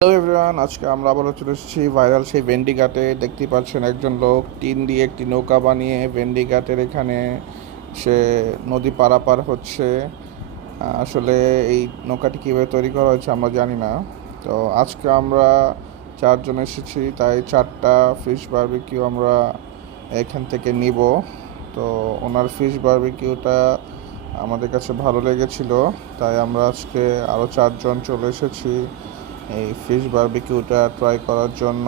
Hello everyone, আজকে আমরা আবারও চলে এসেছি ভাইরাল সেই ভেন্ডি ঘাটে। দেখতেই পাচ্ছেন একজন লোক টিন দিয়ে একটি নৌকা বানিয়ে ভেন্ডি ঘাটের এখানে সে নদী পারাপার হচ্ছে। আসলে এই নৌকাটি কীভাবে তৈরি করা হয়েছে আমরা জানি না। তো আজকে আমরা চারজন এসেছি, তাই 4টা ফিশ বারবিকিউ আমরা এখান থেকে নিব। তো ওনার ফিশ বারবিকিউটা আমাদের কাছে ভালো লেগেছিল, তাই আমরা আজকে আরও 4জন চলে এসেছি এই ফিশ বারবিকিউটা ট্রাই করার জন্য।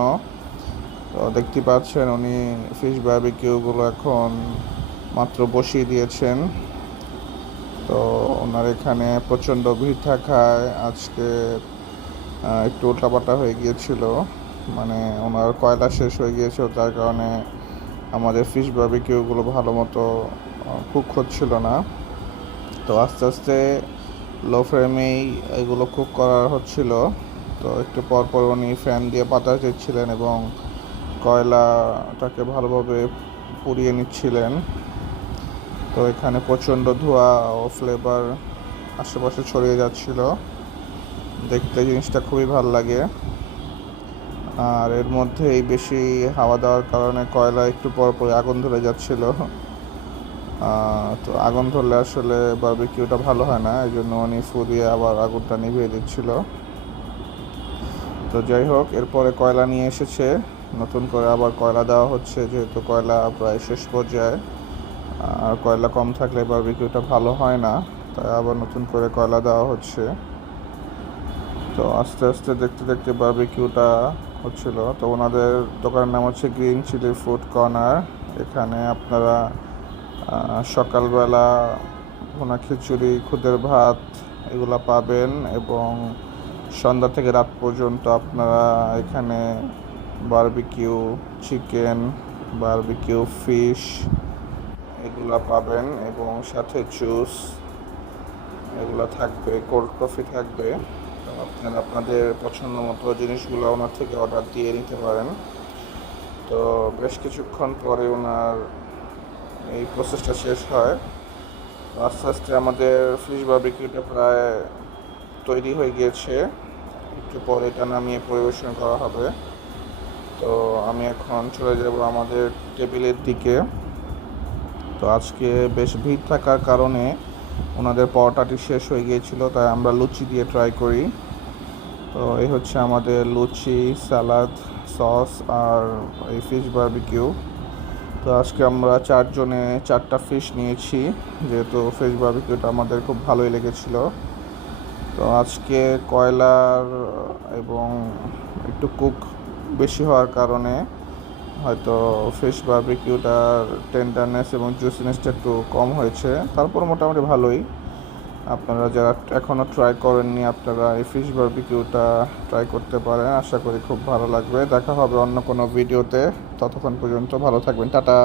তো দেখতে পাচ্ছেন উনি ফিশ বারবিকিউগুলো এখন মাত্র বসিয়ে দিয়েছেন। তো ওনার এখানে প্রচণ্ড ভিড় থাকায় আজকে একটু উল্টাপাল্টা হয়ে গিয়েছিল, মানে ওনার কয়লা শেষ হয়ে গিয়েছিল, তার কারণে আমাদের ফিশ বারবিকিউগুলো ভালো মতো কুক হচ্ছিল না। তো আস্তে আস্তে লো ফ্লেমেই এগুলো কুক করা হচ্ছিল। তো একটু পর পর উনি ফ্যান দিয়ে বাতাস দিচ্ছিলেন এবং কয়লাটাকে ভালোভাবে পুড়িয়ে নিচ্ছিলেন। তো এখানে প্রচণ্ড ধোঁয়া ও ফ্লেভার আশেপাশে ছড়িয়ে যাচ্ছিল, দেখতে জিনিসটা খুবই ভালো লাগে। আর এর মধ্যেই বেশি হাওয়া দেওয়ার কারণে কয়লা একটু পর পর আগুন ধরে যাচ্ছিল। তো আগুন ধরলে আসলে বারবিকিউটা ভালো হয় না, এই জন্য উনি ফু দিয়ে আবার আগুনটা নিভিয়ে দিচ্ছিল। তো যাই হোক, এরপরে কয়লা নিয়ে এসেছে, নতুন করে আবার কয়লা দেওয়া হচ্ছে, যেহেতু কয়লা প্রায় শেষ পর্যায়ে। আর কয়লা কম থাকলে বারবিকিউটা ভালো হয় না, তাই আবার নতুন করে কয়লা দেওয়া হচ্ছে। তো আস্তে আস্তে দেখতে দেখতে বারবিকিউটা হচ্ছিল। তো ওনাদের দোকানের নাম হচ্ছে গ্রিন চিলি ফুড কর্নার। এখানে আপনারা সকালবেলা ভুনা খিচুড়ি, খুদের ভাত এগুলো পাবেন, এবং সন্ধ্যা থেকে রাত পর্যন্ত আপনারা এখানে বারবিকিউ চিকেন, বারবিকিউ ফিশ এগুলো পাবেন, এবং সাথে জুস এগুলো থাকবে, কোল্ড কফি থাকবে। তো আপনারা আপনাদের পছন্দ মতো জিনিসগুলো ওনার থেকে অর্ডার দিয়ে নিতে পারেন। তো বেশ কিছুক্ষণ পরে ওনার এই প্রসেসটা শেষ হয়। আস্তে আস্তে আমাদের ফিশ বারবিকিউটা প্রায় তৈরি হয়ে গিয়েছে, একটু পরে এটা নামিয়ে পরিবেশন করা হবে। তো আমি এখন চলে যাব আমাদের টেবিলের দিকে। তো আজকে বেশ ভিড় থাকার কারণে ওনাদের পরোটাটি শেষ হয়ে গিয়েছিল, তাই আমরা লুচি দিয়ে ট্রাই করি। তো এই হচ্ছে আমাদের লুচি, সালাদ, সস আর এই ফিশ বারবিকিউ। তো আজকে আমরা 4জনে 4টা ফিশ নিয়েছি, যেহেতু ফিশ বারবিকিউটা আমাদের খুব ভালোই লেগেছিল। তো আজকে কয়লার এবং একটু কুক বেশি হওয়ার কারণে হয়তো ফিশ বারবিকিউটার টেন্ডারনেস এবং জুসিনেসটা একটু কম হয়েছে, তারপর মোটামুটি ভালোই। আপনারা যারা এখনও ট্রাই করেননি, আপনারা এই ফিশ বারবিকিউটা ট্রাই করতে পারেন, আশা করি খুব ভালো লাগবে। দেখা হবে অন্য কোনো ভিডিওতে, ততক্ষণ পর্যন্ত ভালো থাকবেন, টাটা।